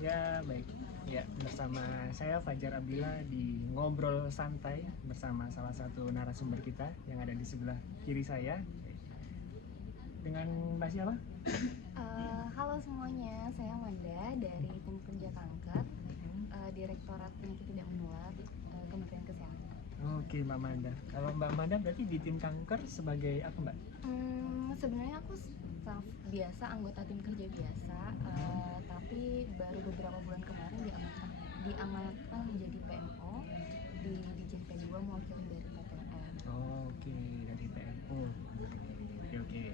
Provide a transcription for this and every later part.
Ya, baik. Ya, bersama saya Fajar Abdillah di Ngobrol Santai bersama salah satu narasumber kita yang ada di sebelah kiri saya. Dengan Mbak siapa? Halo semuanya, saya Amanda dari tim kerja kanker, Direktorat Penyakit Tidak Menular, Kementerian Kesehatan. Oke, Mbak Manda. Kalau Mbak Manda berarti di tim kanker sebagai apa, Mbak? Sebenarnya aku staf biasa, anggota tim kerja biasa, tapi baru beberapa bulan kemarin diamanatkan menjadi PMO di Dijen P2 mewakili dari PTN. Oke, dari PMO. Oke.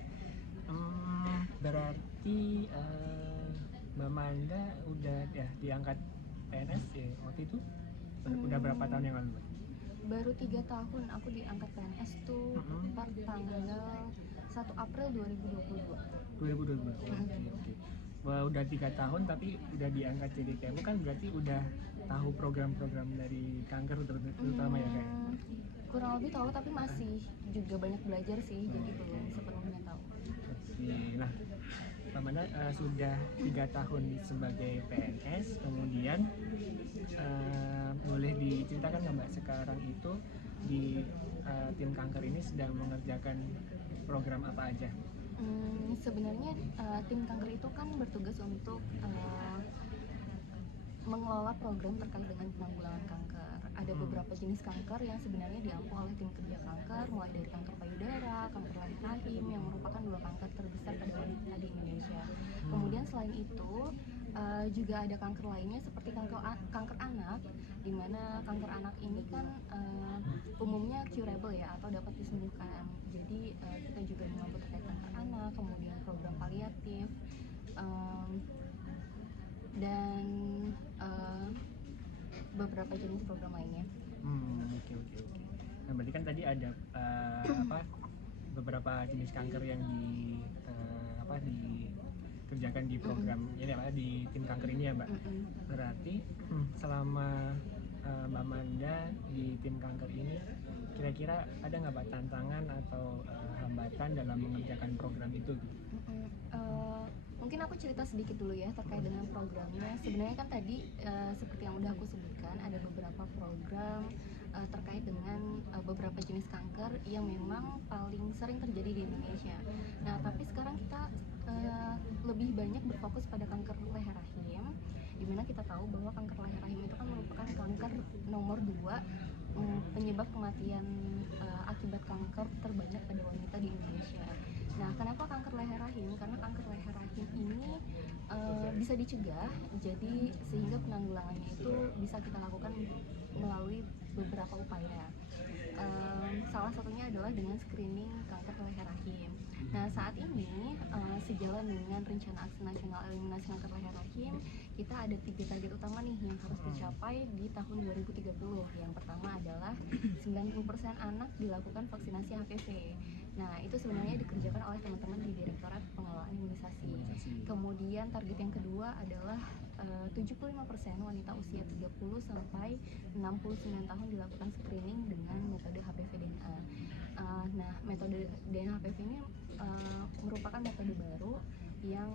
Berarti Mbak Manda udah ya diangkat PNS ya waktu itu? Udah berapa tahun yang lalu, Mbak? Baru 3 tahun aku diangkat PNS tuh per tanggal 1 April 2022. 2022. Oke. Wah, udah 3 tahun tapi udah diangkat jadi PMO kan berarti udah tahu program-program dari kanker terutama ya kayak. Kurang lebih tahu tapi masih juga banyak belajar sih, jadi belum sepenuhnya tahu. Nah, Mbak Manda sudah 3 tahun sebagai PNS, kemudian boleh diceritakan nggak Mbak sekarang itu di tim kanker ini sedang mengerjakan program apa aja? Sebenarnya tim kanker itu kan bertugas untuk mengelola program terkait dengan penanggulangan kanker. Ada beberapa jenis kanker yang sebenarnya diampu oleh tim kerja kanker, mulai dari kanker payudara, kanker leher rahim yang merupakan 2 kanker terbesar pada wanita di Indonesia. Kemudian selain itu juga ada kanker lainnya seperti kanker anak, di mana kanker anak ini kan umumnya curable ya, atau dapat disembuhkan. Jadi kita juga mengambil terkait kanker anak, kemudian program paliatif, dan beberapa jenis program lainnya. Oke. Nah, berarti kan tadi ada beberapa jenis kanker yang dikerjakan di program ini di tim kanker ini ya, Mbak. Berarti selama Mbak Manda di tim kanker ini kira-kira ada nggak Mbak tantangan atau hambatan dalam mengerjakan program itu? Mungkin aku cerita sedikit dulu ya terkait dengan programnya. Sebenarnya kan tadi seperti yang udah aku sebutkan, ada beberapa program terkait dengan beberapa jenis kanker yang memang paling sering terjadi di Indonesia. Nah, tapi sekarang kita lebih banyak berfokus pada kanker leher rahim, dimana kita tahu bahwa kanker leher rahim itu kan merupakan kanker nomor 2 penyebab kematian akibat kanker terbanyak pada wanita di Indonesia. Nah, kenapa kanker leher rahim? Karena kanker leher rahim ini bisa dicegah, jadi sehingga penanggulangannya itu bisa kita lakukan melalui beberapa upaya. Salah satunya adalah dengan screening kanker leher rahim. Nah, saat ini sejalan dengan rencana aksi nasional eliminasi kanker leher rahim, kita ada 3 target utama nih yang harus dicapai di tahun 2030. Yang pertama adalah 90% anak dilakukan vaksinasi HPV. Nah, itu sebenarnya dikerjakan oleh teman-teman di Direktorat Pengelolaan Imunisasi. Kemudian target yang kedua adalah 75% wanita usia 30 sampai 69 tahun dilakukan screening dengan metode HPV DNA. Nah, metode DNA HPV ini merupakan metode baru yang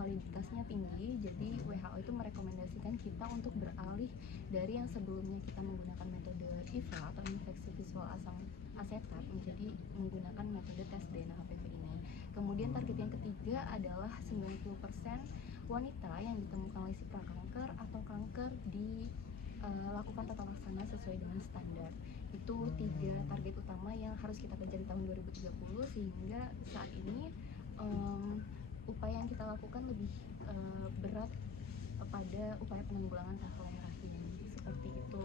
validitasnya tinggi, jadi WHO itu merekomendasikan kita untuk beralih dari yang sebelumnya kita menggunakan metode IVA atau infeksi visual asam asetat menjadi menggunakan metode tes DNA HPV ini. Kemudian target yang ketiga adalah 90% wanita yang ditemukan lesi prakanker atau kanker lakukan tata laksana sesuai dengan standar. Itu 3 target utama yang harus kita kejar di tahun 2030, sehingga saat ini upaya yang kita lakukan lebih berat pada upaya penanggulangan kanker leher rahim seperti itu.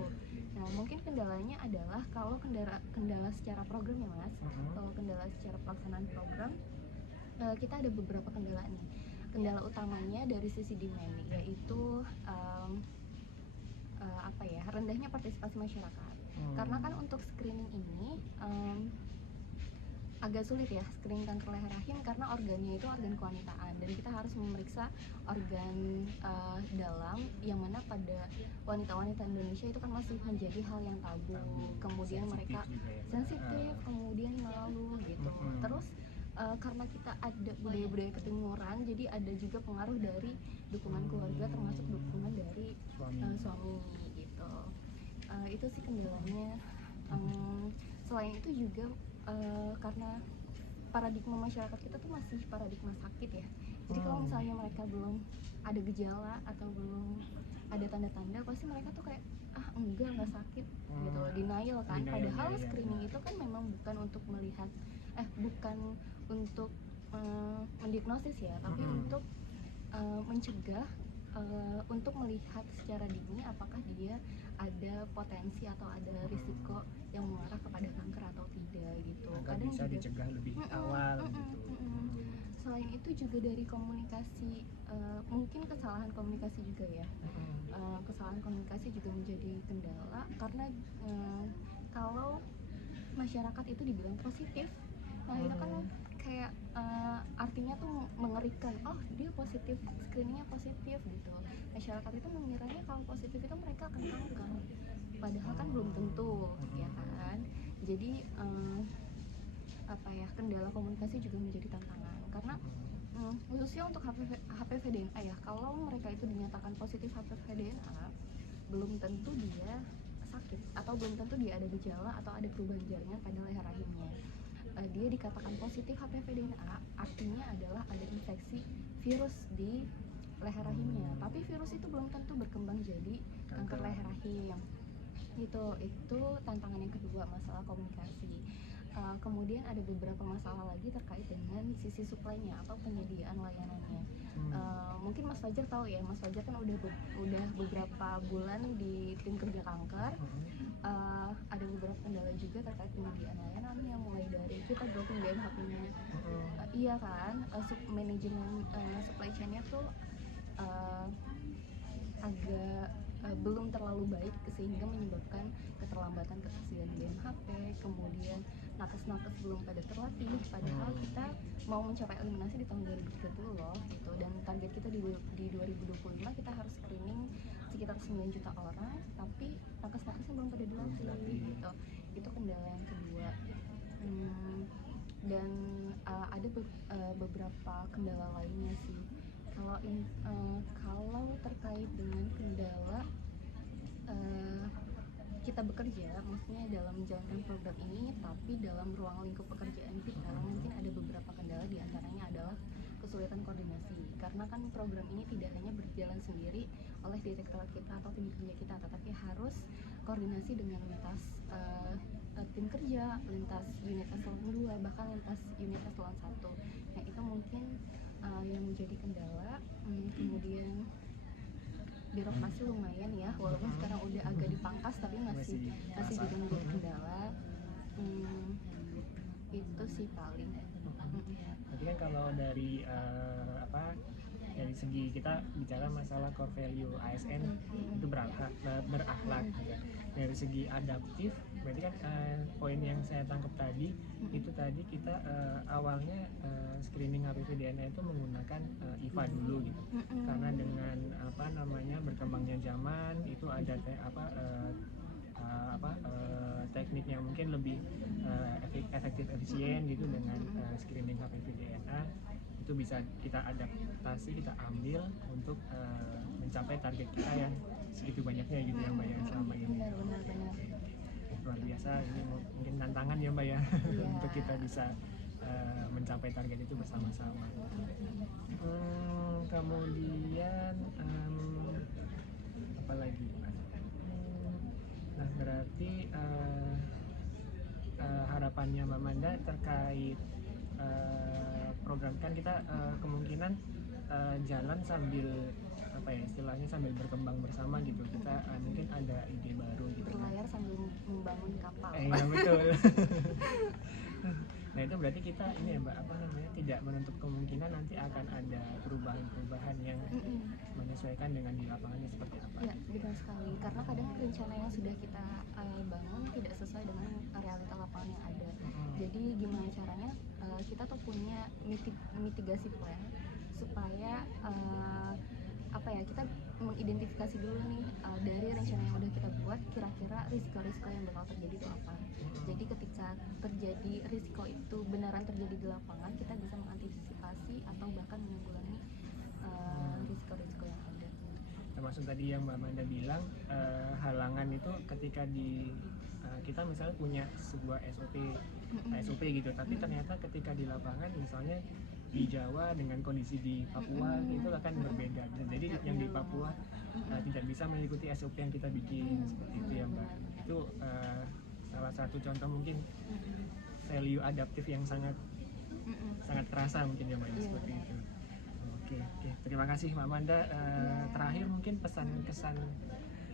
Nah, mungkin kendalanya adalah kalau kendala secara program ya Mas, kalau kendala secara pelaksanaan program kita ada beberapa kendala nih. Kendala utamanya dari sisi demand, yaitu rendahnya partisipasi masyarakat. Karena kan untuk screening ini agak sulit ya, screening kanker leher rahim karena organnya itu organ kewanitaan dan kita harus memeriksa organ dalam yang mana pada wanita-wanita Indonesia itu kan masih menjadi hal yang tabu. Kemudian mereka sensitif, kemudian malu gitu. Terus karena kita ada budaya-budaya ketimuran, jadi ada juga pengaruh dari dukungan keluarga, termasuk dukungan dari suami gitu. Itu sih kendalanya. Selain itu juga karena paradigma masyarakat kita tuh masih paradigma sakit ya. Jadi kalau misalnya mereka belum ada gejala atau belum ada tanda-tanda, pasti mereka tuh kayak nggak sakit gitu, denial kan. Padahal screening itu kan memang bukan untuk melihat bukan untuk mendiagnosis ya, tapi untuk mencegah, untuk melihat secara dini apakah dia ada potensi atau ada risiko yang mengarah kepada kanker atau tidak gitu. Agar bisa juga dicegah lebih awal gitu. Selain itu juga dari komunikasi, mungkin kesalahan komunikasi juga ya. Kesalahan komunikasi juga menjadi kendala karena kalau masyarakat itu dibilang positif, nah itu kan kayak artinya tuh mengerikan. Oh, dia positif, screeningnya positif gitu. Masyarakat itu mengiranya kalau positif itu mereka akan kanker, padahal kan belum tentu ya kan. Jadi kendala komunikasi juga menjadi tantangan karena khususnya untuk HPV DNA ya, kalau mereka itu dinyatakan positif HPV DNA, belum tentu dia sakit atau belum tentu dia ada gejala atau ada perubahan jaringan pada leher rahimnya. Dia dikatakan positif HPV DNA artinya adalah ada infeksi virus di leher rahimnya, tapi virus itu belum tentu berkembang jadi kanker leher rahim gitu. Itu tantangan yang kedua, masalah komunikasi. Kemudian ada beberapa masalah lagi terkait dengan sisi supply-nya atau penyediaan layanannya. Mungkin Mas Fajar tahu ya, Mas Fajar kan udah beberapa bulan di tim kerja kanker. Ada beberapa kendala juga terkait penyediaan layanannya, mulai dari kita dropping BMHP-nya, iya kan, manajemen supply chain-nya tuh agak belum terlalu baik sehingga menyebabkan keterlambatan ketersediaan BMHP. Kemudian nakes-nakes belum pada terlatih, padahal kita mau mencapai eliminasi di tahun 2030 loh gitu, dan target kita di 2025 kita harus screening sekitar 9 juta orang, tapi nakes-nakesnya belum pada dilatih gitu. Itu kendala yang kedua. Dan ada beberapa kendala lainnya sih. Kalau terkait dengan kendala kita bekerja, maksudnya dalam menjalankan program ini, tapi dalam ruang lingkup pekerjaan kita mungkin ada beberapa kendala, diantaranya adalah kesulitan koordinasi, karena kan program ini tidak hanya berjalan sendiri oleh direktorat kita atau tim kerja kita, tetapi harus koordinasi dengan lintas tim kerja, lintas unit eselon 2, bahkan lintas unit eselon 1. Nah itu mungkin yang menjadi kendala. Kemudian birokrasi lumayan ya, walaupun sekarang udah agak dipangkas, tapi masih juga menjadi kendala. Itu sih paling. Tapi kan kalau dari dari segi kita bicara masalah core value ASN itu berakhlak gitu. Dari segi adaptif berarti kan poin yang saya tangkap tadi itu tadi kita awalnya screening HPV DNA itu menggunakan IVA dulu gitu, karena dengan berkembangnya zaman itu ada teknik yang mungkin lebih efektif efisien gitu dengan screening HPV DNA itu bisa kita adaptasi, kita ambil untuk mencapai target kita yang segitu banyaknya gitu ya Mbak ya selama ini. Benar. Luar biasa, ini mungkin tantangan ya Mbak ya untuk kita bisa mencapai target itu bersama-sama. Kemudian apa lagi Mbak? Nah berarti harapannya Mbak Manda terkait program, kan kita kemungkinan jalan sambil istilahnya sambil berkembang bersama gitu, kita mungkin ada ide baru gitu, berlayar sambil membangun kapal. Iya betul. Nah itu berarti kita ini ya Mbak, tidak menutup kemungkinan nanti akan ada perubahan-perubahan yang menyesuaikan dengan di lapangannya seperti apa. Ya benar sekali, karena kadang rencana yang sudah kita bangun tidak sesuai dengan realita lapangan yang ada. Jadi gimana caranya kita tuh punya mitigasi plan supaya kita mengidentifikasi dulu nih dari rencana yang udah kita buat, kira-kira risiko-risiko yang bakal terjadi itu apa. Jadi ketika terjadi risiko itu beneran terjadi di lapangan, kita bisa mengantisipasi atau bahkan menanggulangi risiko-risiko yang ada. Termasuk tadi yang Mbak Manda bilang, halangan itu ketika kita misalnya punya sebuah SOP gitu, tapi ternyata ketika di lapangan misalnya di Jawa dengan kondisi di Papua itu akan berbeda. Jadi yang di Papua tidak bisa mengikuti SOP yang kita bikin, seperti itu ya Mbak. Itu salah satu contoh mungkin value adaptif yang sangat terasa mungkin ya Mbak, seperti itu. Oke. Terima kasih Mbak Manda. Terakhir mungkin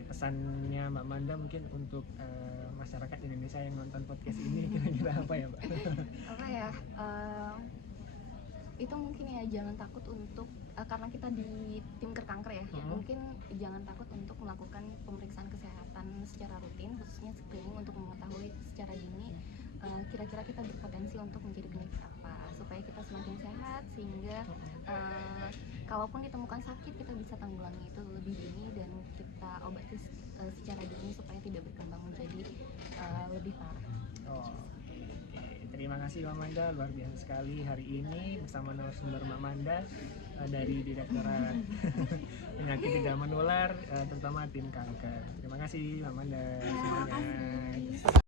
pesannya Mbak Manda mungkin untuk masyarakat Indonesia yang nonton podcast ini kira-kira apa ya Mbak? Apa ya? Itu mungkin ya, jangan takut untuk karena kita di tim Kerkanker ya, mungkin jangan takut untuk melakukan pemeriksaan kesehatan secara rutin, khususnya screening untuk mengetahui secara dini kira-kira kita berpotensi untuk menjadi penyakit apa, supaya kita semakin sehat sehingga kalaupun ditemukan sakit kita bisa tanggulangi itu lebih dini dan kita obati secara dini supaya tidak berkembang menjadi lebih parah. Terima kasih Mbak Manda, luar biasa sekali hari ini bersama narasumber Mbak Manda dari Direktorat Penyakit Tidak Menular, terutama tim kanker. Terima kasih Mbak Manda semuanya.